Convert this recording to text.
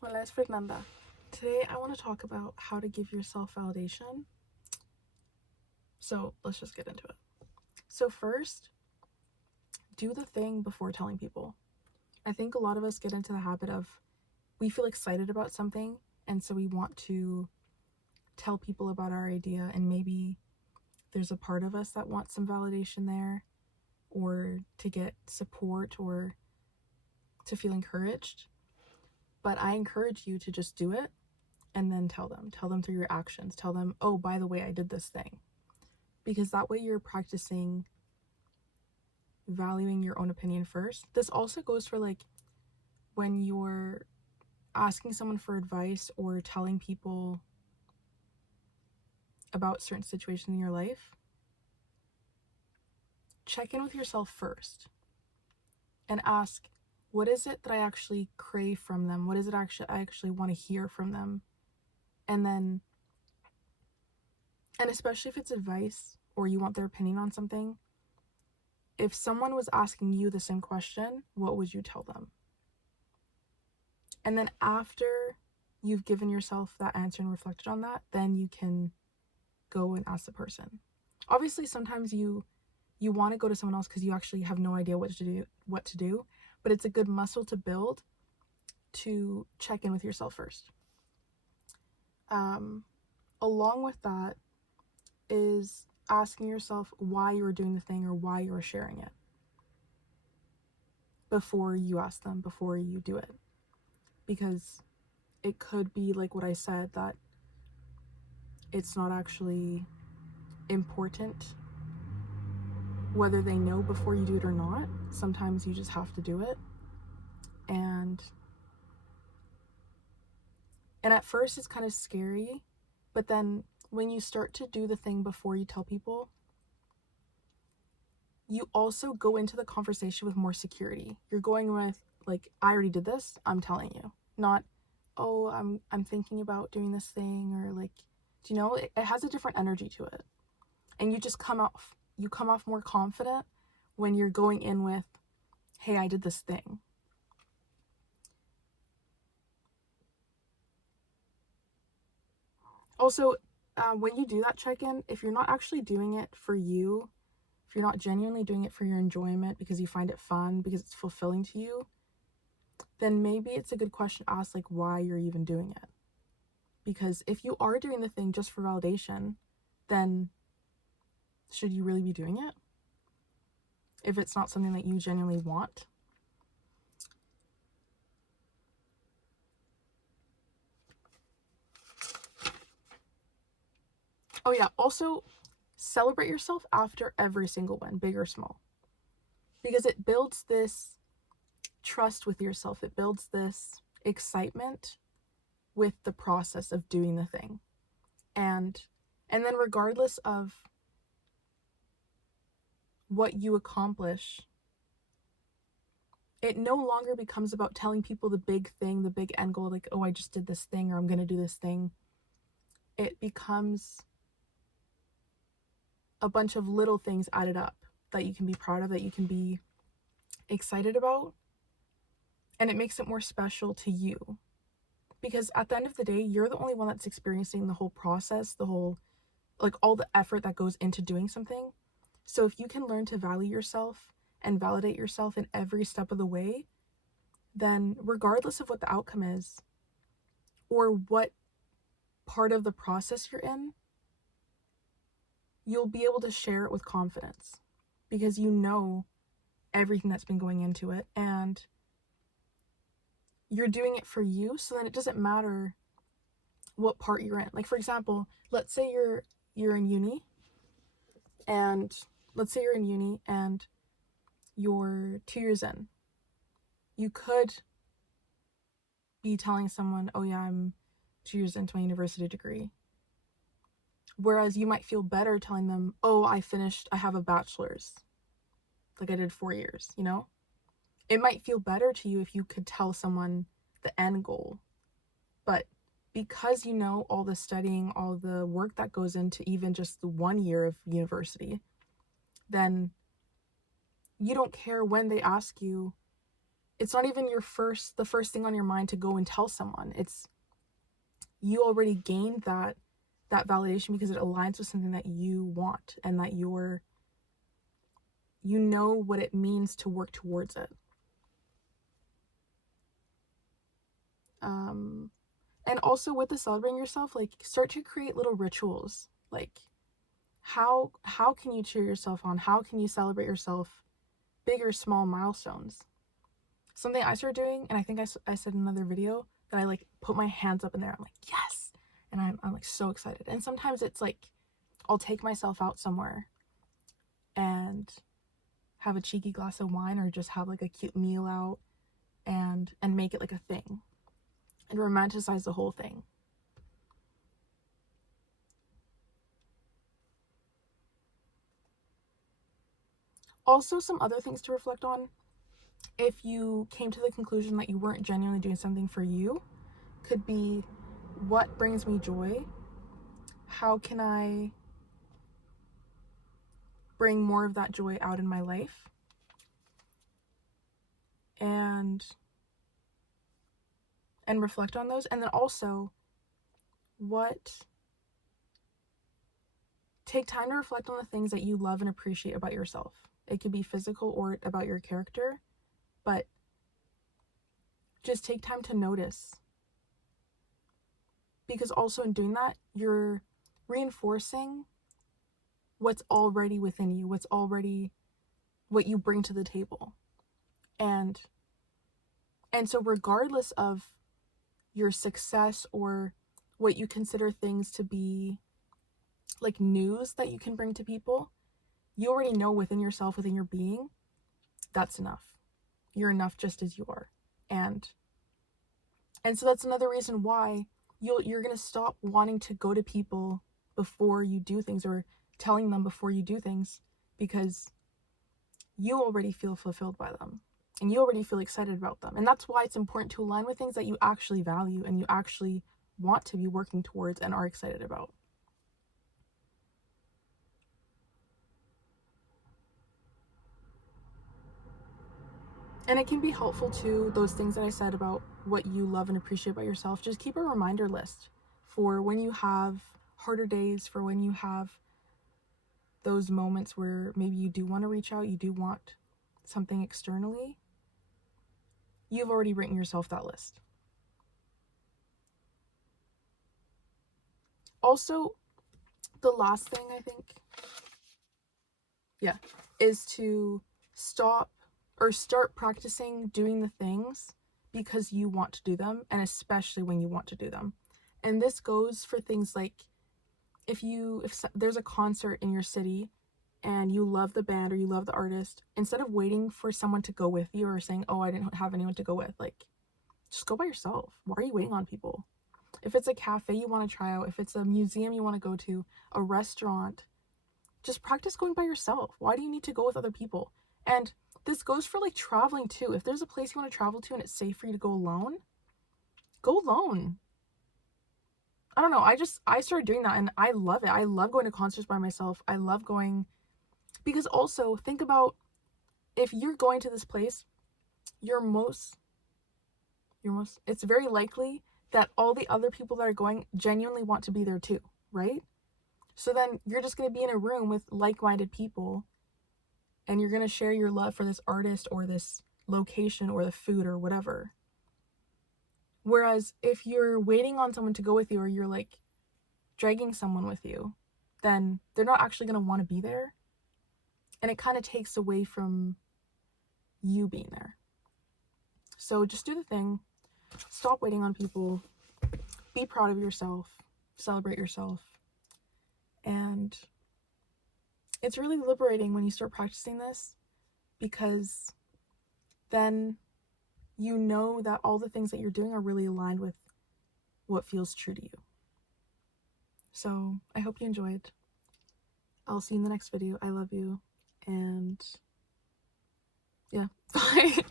Hola, es Fernanda. Today I want to talk about how to give yourself validation. So let's just get into it. So first, do the thing before telling people. I think a lot of us get into the habit of we feel excited about something, and so we want to tell people about our idea, and maybe there's a part of us that wants some validation there, or to get support, or to feel encouraged. But I encourage you to just do it and then tell them through your actions. Tell them, oh, by the way, I did this thing. Because that way you're practicing valuing your own opinion first. This also goes for like when you're asking someone for advice or telling people about certain situations in your life. Check in with yourself first and ask, what is it that I actually crave from them? What is it I actually want to hear from them? And especially if it's advice or you want their opinion on something, if someone was asking you the same question, what would you tell them? And then after you've given yourself that answer and reflected on that, then you can go and ask the person. Obviously, sometimes you want to go to someone else because you actually have no idea what to do, but it's a good muscle to build to check in with yourself first. Along with that is asking yourself why you're doing the thing or why you're sharing it before you ask them, before you do it. Because it could be like what I said, that it's not actually important whether they know before you do it or not. Sometimes you just have to do it. And at first it's kind of scary, but then when you start to do the thing before you tell people, you also go into the conversation with more security. You're going with like, I already did this, I'm telling you. Not, oh, I'm thinking about doing this thing, or like, do you know, it has a different energy to it. And you just come off more confident when you're going in with, hey, I did this thing. Also, when you do that check-in, if you're not actually doing it for you, if you're not genuinely doing it for your enjoyment because you find it fun, because it's fulfilling to you, then maybe it's a good question to ask, like, why you're even doing it. Because if you are doing the thing just for validation, then should you really be doing it? If it's not something that you genuinely want. Oh yeah, also celebrate yourself after every single win, big or small. Because it builds this trust with yourself. It builds this excitement with the process of doing the thing. And then regardless of what you accomplish, it no longer becomes about telling people the big thing, the big end goal, like, oh, I just did this thing, or I'm going to do this thing. It becomes a bunch of little things added up that you can be proud of, that you can be excited about. And it makes it more special to you. Because at the end of the day, you're the only one that's experiencing the whole process, the whole, like, all the effort that goes into doing something. So if you can learn to value yourself and validate yourself in every step of the way, then regardless of what the outcome is or what part of the process you're in, you'll be able to share it with confidence because you know everything that's been going into it, and you're doing it for you. So then it doesn't matter what part you're in. Like, for example, let's say you're in uni, and you're 2 years in. You could be telling someone, oh yeah, I'm 2 years into my university degree. Whereas you might feel better telling them, oh, I have a bachelor's. Like I did 4 years, you know? It might feel better to you if you could tell someone the end goal. But because you know all the studying, all the work that goes into even just the 1 year of university, then you don't care when they ask you, it's not even the first thing on your mind to go and tell someone. It's, you already gained that validation because it aligns with something that you want and that you know what it means to work towards it. And also with the celebrating yourself, like, start to create little rituals. Like, how can you cheer yourself on? How can you celebrate yourself? Big or small milestones. Something I started doing, and I think I said in another video, that I like put my hands up in there. I'm like, yes! And I'm like so excited. And sometimes it's like, I'll take myself out somewhere and have a cheeky glass of wine, or just have like a cute meal out and make it like a thing and romanticize the whole thing. Also, some other things to reflect on. If you came to the conclusion that you weren't genuinely doing something for you, could be, what brings me joy? How can I bring more of that joy out in my life? And reflect on those. And then also, take time to reflect on the things that you love and appreciate about yourself. It could be physical or about your character, but just take time to notice. Because also in doing that, you're reinforcing what's already within you, what you bring to the table. And so regardless of your success or what you consider things to be like news that you can bring to people, you already know within yourself, within your being, that's enough. You're enough just as you are. And so that's another reason why you're going to stop wanting to go to people before you do things, or telling them before you do things, because you already feel fulfilled by them and you already feel excited about them. And that's why it's important to align with things that you actually value and you actually want to be working towards and are excited about. And it can be helpful to those things that I said about what you love and appreciate about yourself. Just keep a reminder list for when you have harder days, for when you have those moments where maybe you do want to reach out, you do want something externally. You've already written yourself that list. Also, the last thing I think, is to start practicing doing the things because you want to do them, and especially when you want to do them. And this goes for things like, if there's a concert in your city and you love the band or you love the artist, instead of waiting for someone to go with you or saying, oh, I didn't have anyone to go with, like, just go by yourself. Why are you waiting on people? If it's a cafe you want to try out, if it's a museum you want to go to, a restaurant, just practice going by yourself. Why do you need to go with other people? And this goes for like traveling too. If there's a place you want to travel to and it's safe for you to go alone, go alone. I don't know. I started doing that and I love it. I love going to concerts by myself. I love going, because also think about, if you're going to this place, it's very likely that all the other people that are going genuinely want to be there too, right? So then you're just going to be in a room with like-minded people and you're going to share your love for this artist or this location or the food or whatever. Whereas if you're waiting on someone to go with you, or you're like dragging someone with you, then they're not actually going to want to be there. And it kind of takes away from you being there. So just do the thing. Stop waiting on people. Be proud of yourself. Celebrate yourself. And it's really liberating when you start practicing this, because then you know that all the things that you're doing are really aligned with what feels true to you. So I hope you enjoyed. I'll see you in the next video. I love you. And yeah, bye.